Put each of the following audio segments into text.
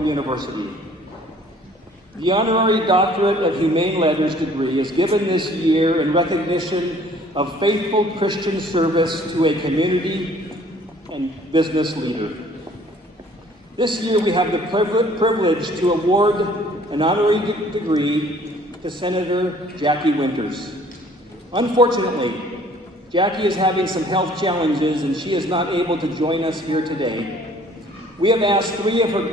Corbin University. The Honorary Doctorate of Humane Letters degree is given this year in recognition of faithful Christian service to a community and business leader. This year we have the privilege to award an honorary degree to Senator Jackie Winters. Unfortunately, Jackie is having some health challenges and she is not able to join us here today. We have asked 3 of her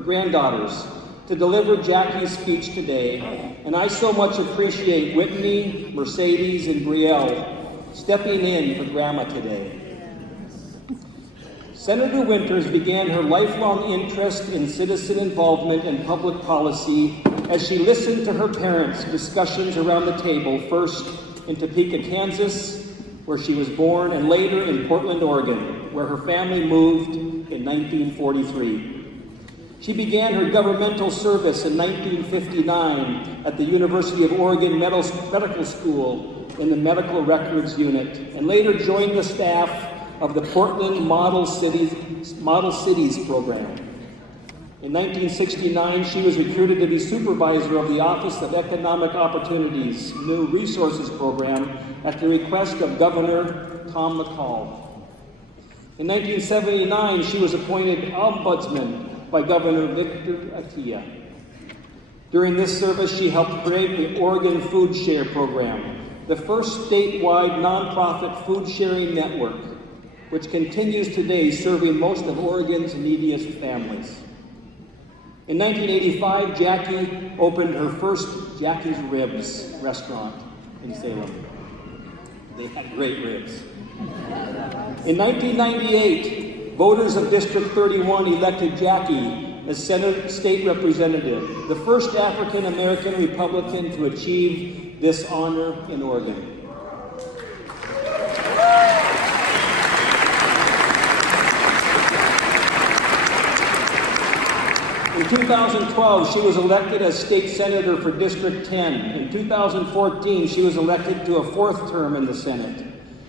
granddaughters, to deliver Jackie's speech today, and I so much appreciate Whitney, Mercedes, and Brielle stepping in for Grandma today. Senator Winters began her lifelong interest in citizen involvement and public policy as she listened to her parents' discussions around the table, first in Topeka, Kansas, where she was born, and later in Portland, Oregon, where her family moved in 1943. She began her governmental service in 1959 at the University of Oregon Medical School in the Medical Records Unit, and later joined the staff of the Portland Model Cities program. In 1969, she was recruited to be supervisor of the Office of Economic Opportunities New Resources Program at the request of Governor Tom McCall. In 1979, she was appointed ombudsman by Governor Victor Atia. During this service, she helped create the Oregon Food Share Program, the first statewide nonprofit food sharing network, which continues today serving most of Oregon's neediest families. In 1985, Jackie opened her first Jackie's Ribs restaurant in Salem. They had great ribs. In 1998, voters of District 31 elected Jackie as Senate State Representative, the first African American Republican to achieve this honor in Oregon. In 2012, she was elected as state senator for District 10. In 2014, she was elected to a 4th term in the Senate.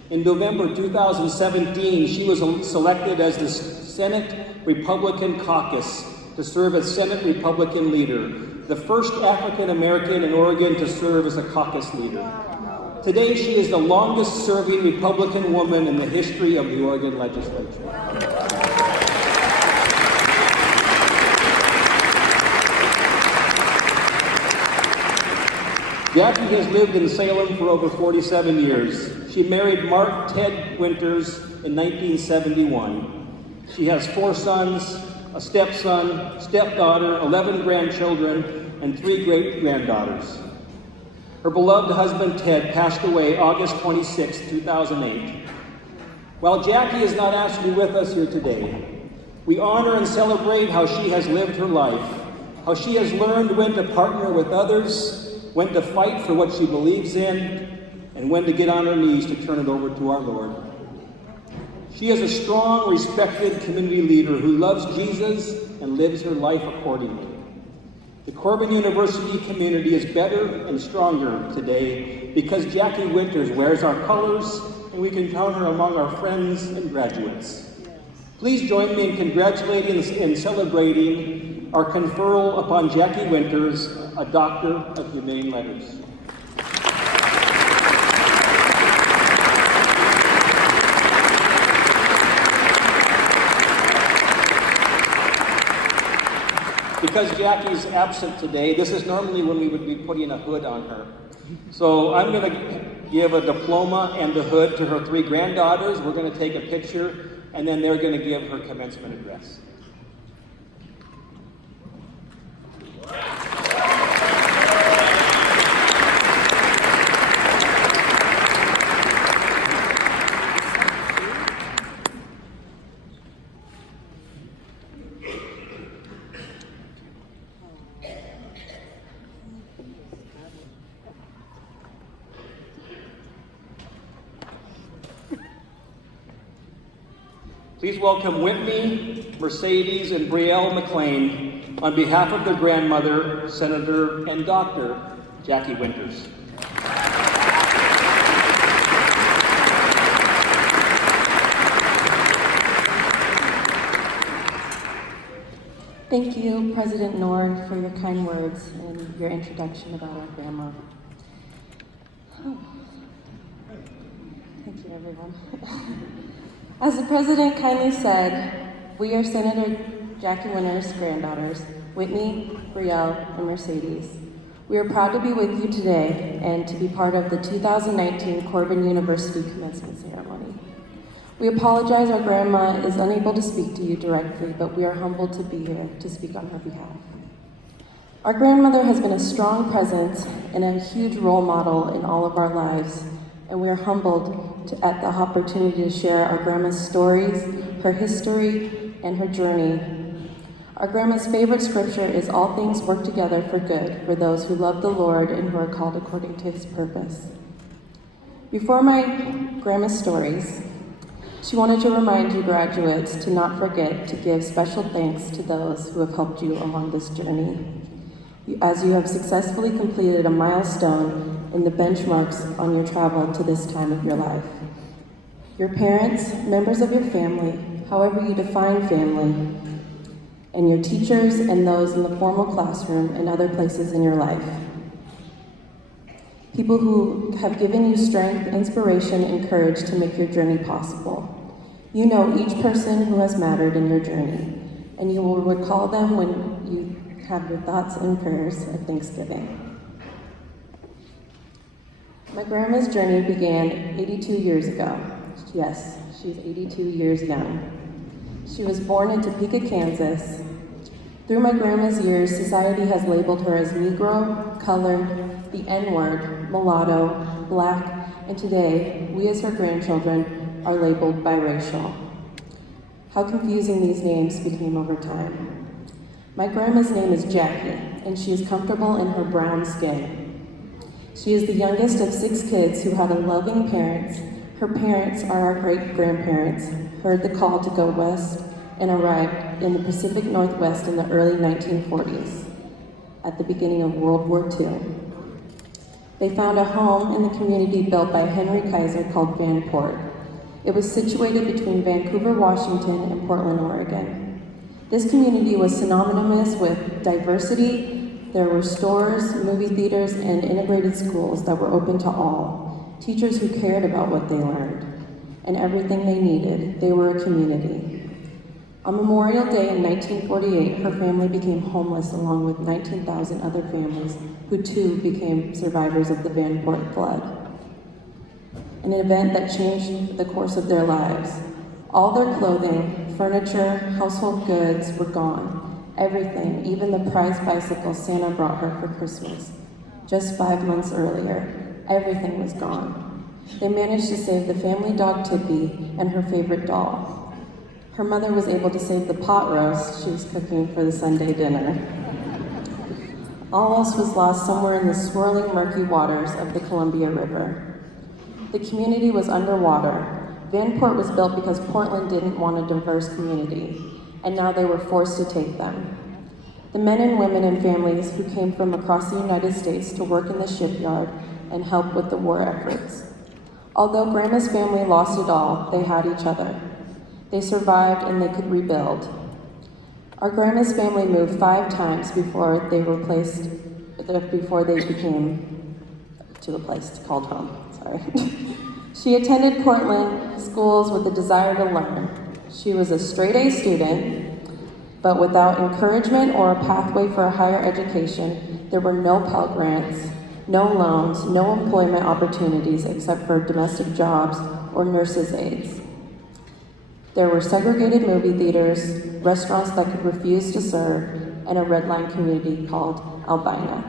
In November 2017, she was selected as the Senate Republican Caucus to serve as Senate Republican leader, the first African American in Oregon to serve as a caucus leader. Today, she is the longest serving Republican woman in the history of the Oregon legislature. Jackie has lived in Salem for over 47 years. She married Mark Ted Winters in 1971. She has 4 sons, a stepson, stepdaughter, 11 grandchildren, and 3 great-granddaughters. Her beloved husband Ted passed away August 26, 2008. While Jackie is not actually with us here today, we honor and celebrate how she has lived her life, how she has learned when to partner with others, when to fight for what she believes in, and when to get on her knees to turn it over to our Lord. She is a strong, respected community leader who loves Jesus and lives her life accordingly. The Corbin University community is better and stronger today because Jackie Winters wears our colors and we can count her among our friends and graduates. Please join me in congratulating and celebrating our conferral upon Jackie Winters, a Doctor of Humane Letters. Because Jackie's absent today, this is normally when we would be putting a hood on her. So I'm going to give a diploma and the hood to her 3 granddaughters. We're going to take a picture, and then they're going to give her commencement address. Please welcome Whitney, Mercedes, and Brielle McLean on behalf of their grandmother, Senator and Dr. Jackie Winters. Thank you, President Nord, for your kind words and your introduction about our grandma. Oh. Thank you, everyone. As the President kindly said, we are Senator Jackie Winter's granddaughters, Whitney, Brielle, and Mercedes. We are proud to be with you today and to be part of the 2019 Corbin University commencement ceremony. We apologize our grandma is unable to speak to you directly, but we are humbled to be here to speak on her behalf. Our grandmother has been a strong presence and a huge role model in all of our lives, and we are humbled at the opportunity to share our grandma's stories, her history, and her journey. Our grandma's favorite scripture is, "All things work together for good for those who love the Lord and who are called according to his purpose." Before my grandma's stories, she wanted to remind you graduates to not forget to give special thanks to those who have helped you along this journey, as you have successfully completed a milestone in the benchmarks on your travel to this time of your life. Your parents, members of your family, however you define family, and your teachers and those in the formal classroom and other places in your life. People who have given you strength, inspiration, and courage to make your journey possible. You know each person who has mattered in your journey, and you will recall them when you have your thoughts and prayers of thanksgiving. My grandma's journey began 82 years ago. Yes, she's 82 years young. She was born in Topeka, Kansas. Through my grandma's years, society has labeled her as Negro, colored, the N-word, mulatto, black, and today, we as her grandchildren are labeled biracial. How confusing these names became over time. My grandma's name is Jackie, and she is comfortable in her brown skin. She is the youngest of 6 kids who had a loving parents. Her parents are our great-grandparents, heard the call to go west, and arrived in the Pacific Northwest in the early 1940s, at the beginning of World War II. They found a home in the community built by Henry Kaiser called Vanport. It was situated between Vancouver, Washington, and Portland, Oregon. This community was synonymous with diversity. There were stores, movie theaters, and integrated schools that were open to all. Teachers who cared about what they learned and everything they needed. They were a community. On Memorial Day in 1948, her family became homeless along with 19,000 other families who too became survivors of the Vanport flood. An event that changed the course of their lives. All their clothing, furniture, household goods were gone. Everything, even the prized bicycle Santa brought her for Christmas. Just 5 months earlier, everything was gone. They managed to save the family dog Tippy and her favorite doll. Her mother was able to save the pot roast she was cooking for the Sunday dinner. All else was lost somewhere in the swirling, murky waters of the Columbia River. The community was underwater. Vanport was built because Portland didn't want a diverse community, and now they were forced to take them. The men and women and families who came from across the United States to work in the shipyard and help with the war efforts. Although Grandma's family lost it all, they had each other. They survived and they could rebuild. Our grandma's family moved 5 times before they became to a place called home. Sorry. She attended Portland schools with a desire to learn. She was a straight-A student, but without encouragement or a pathway for a higher education, there were no Pell Grants, no loans, no employment opportunities except for domestic jobs or nurses' aides. There were segregated movie theaters, restaurants that could refuse to serve, and a red line community called Albina.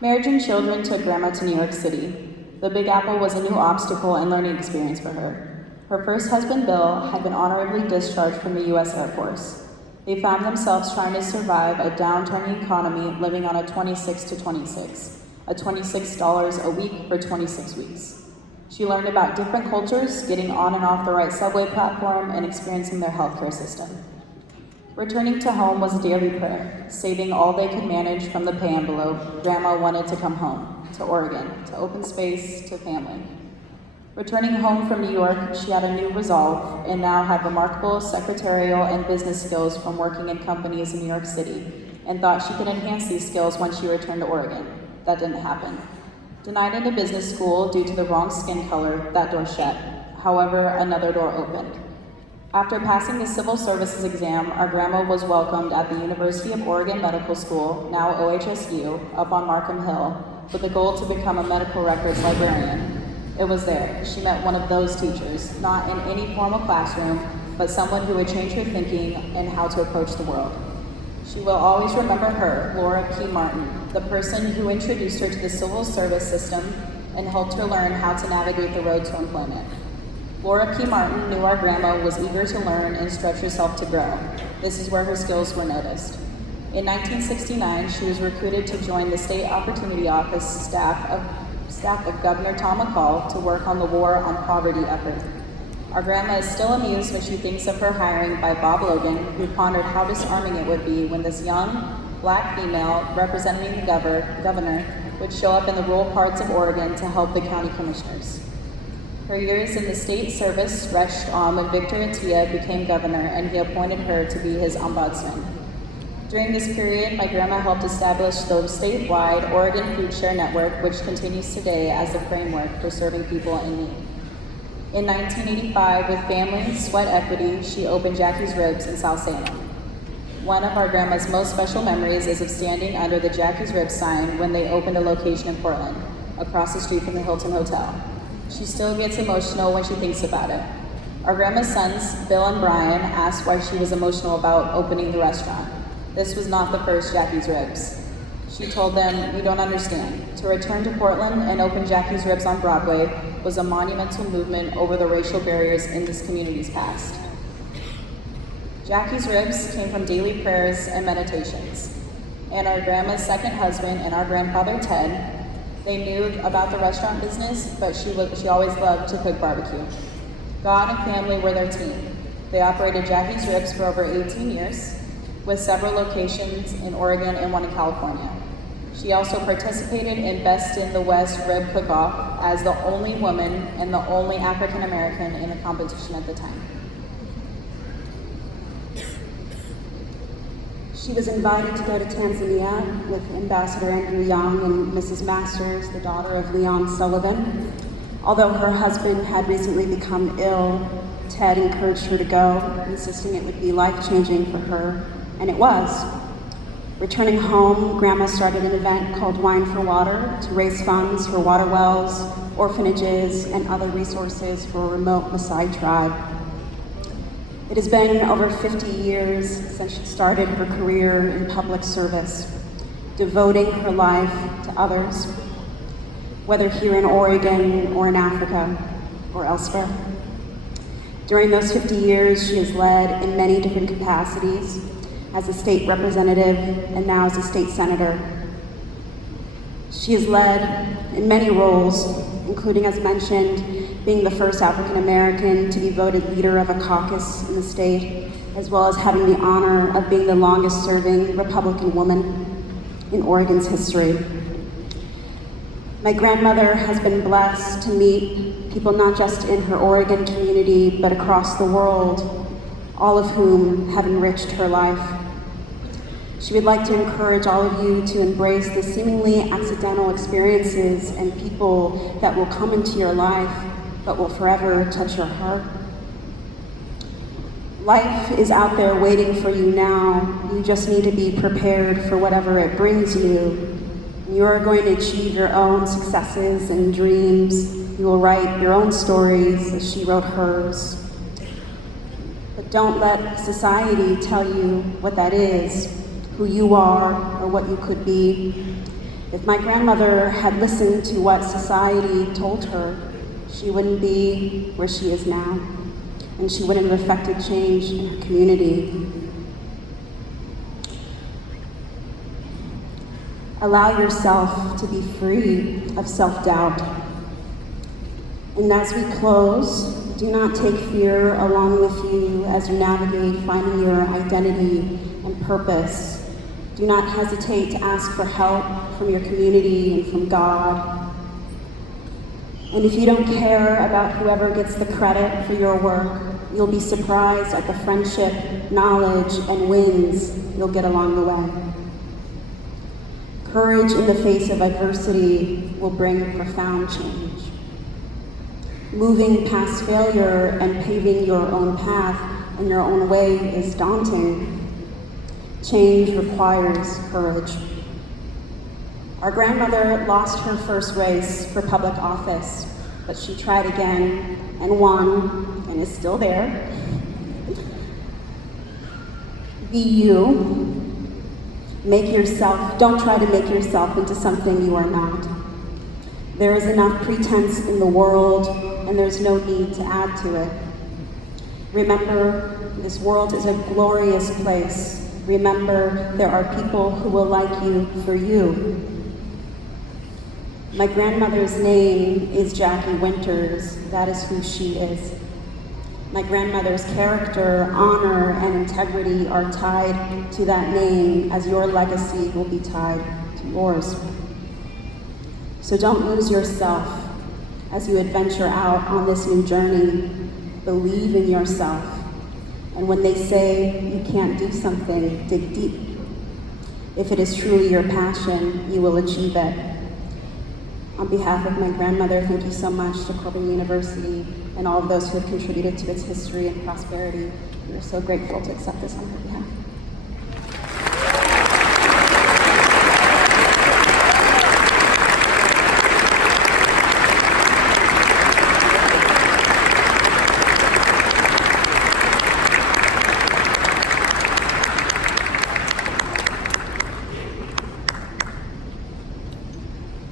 Marriage and children took Grandma to New York City. The Big Apple was a new obstacle and learning experience for her. Her first husband, Bill, had been honorably discharged from the U.S. Air Force. They found themselves trying to survive a downturning economy, living on a 26 to 26, a $26 a week for 26 weeks. She learned about different cultures, getting on and off the right subway platform, and experiencing their healthcare system. Returning to home was daily prayer. Saving all they could manage from the pay envelope, Grandma wanted to come home. to Oregon, to open space, to family. Returning home from New York, she had a new resolve and now had remarkable secretarial and business skills from working in companies in New York City, and thought she could enhance these skills when she returned to Oregon. That didn't happen. Denied into business school due to the wrong skin color, that door shut. However, another door opened. After passing the civil services exam, our grandma was welcomed at the University of Oregon Medical School, now OHSU, up on Markham Hill, with the goal to become a medical records librarian. It was there. She met one of those teachers, not in any formal classroom, but someone who would change her thinking and how to approach the world. She will always remember her, Laura P. Martin, the person who introduced her to the civil service system and helped her learn how to navigate the road to employment. Laura P. Martin knew our grandma was eager to learn and stretch herself to grow. This is where her skills were noticed. In 1969, she was recruited to join the State Opportunity Office staff of Governor Tom McCall to work on the War on Poverty effort. Our grandma is still amused when she thinks of her hiring by Bob Logan, who pondered how disarming it would be when this young, black female representing the governor would show up in the rural parts of Oregon to help the county commissioners. Her years in the state service stretched on when Victor Attia became governor and he appointed her to be his ombudsman. During this period, my grandma helped establish the statewide Oregon Food Share Network, which continues today as the framework for serving people in need. In 1985, with family, sweat equity, she opened Jackie's Ribs in South Salem. One of our grandma's most special memories is of standing under the Jackie's Ribs sign when they opened a location in Portland, across the street from the Hilton Hotel. She still gets emotional when she thinks about it. Our grandma's sons, Bill and Brian, asked why she was emotional about opening the restaurant. This was not the first Jackie's Ribs. She told them, "We don't understand. To return to Portland and open Jackie's Ribs on Broadway was a monumental movement over the racial barriers in this community's past." Jackie's Ribs came from daily prayers and meditations. And our grandma's second husband and our grandfather, Ted, they knew about the restaurant business, but she always loved to cook barbecue. God and family were their team. They operated Jackie's Ribs for over 18 years, with several locations in Oregon and one in California. She also participated in Best in the West Rib Cook-Off as the only woman and the only African American in the competition at the time. She was invited to go to Tanzania with Ambassador Andrew Young and Mrs. Masters, the daughter of Leon Sullivan. Although her husband had recently become ill, Ted encouraged her to go, insisting it would be life-changing for her, and it was. Returning home, Grandma started an event called Wine for Water to raise funds for water wells, orphanages, and other resources for a remote Maasai tribe. It has been over 50 years since she started her career in public service, devoting her life to others, whether here in Oregon or in Africa or elsewhere. During those 50 years, she has led in many different capacities as a state representative and now as a state senator. She has led in many roles, including, as mentioned, being the first African American to be voted leader of a caucus in the state, as well as having the honor of being the longest serving Republican woman in Oregon's history. My grandmother has been blessed to meet people not just in her Oregon community, but across the world, all of whom have enriched her life. She would like to encourage all of you to embrace the seemingly accidental experiences and people that will come into your life, but will forever touch your heart. Life is out there waiting for you now. You just need to be prepared for whatever it brings you. You are going to achieve your own successes and dreams. You will write your own stories as she wrote hers. But don't let society tell you what that is, who you are, or what you could be. If my grandmother had listened to what society told her, she wouldn't be where she is now, and she wouldn't have affected change in her community. Allow yourself to be free of self-doubt. And as we close, do not take fear along with you as you navigate finding your identity and purpose. Do not hesitate to ask for help from your community and from God. And if you don't care about whoever gets the credit for your work, you'll be surprised at the friendship, knowledge, and wins you'll get along the way. Courage in the face of adversity will bring profound change. Moving past failure and paving your own path in your own way is daunting. Change requires courage. Our grandmother lost her first race for public office, but she tried again and won and is still there. Be you. Don't try to make yourself into something you are not. There is enough pretense in the world, and there's no need to add to it. Remember, this world is a glorious place. Remember, there are people who will like you for you. My grandmother's name is Jackie Winters. That is who she is. My grandmother's character, honor, and integrity are tied to that name, as your legacy will be tied to yours. So don't lose yourself as you adventure out on this new journey. Believe in yourself. And when they say you can't do something, dig deep. If it is truly your passion, you will achieve it. On behalf of my grandmother, thank you so much to Colburn University and all of those who have contributed to its history and prosperity. We are so grateful to accept this on her behalf.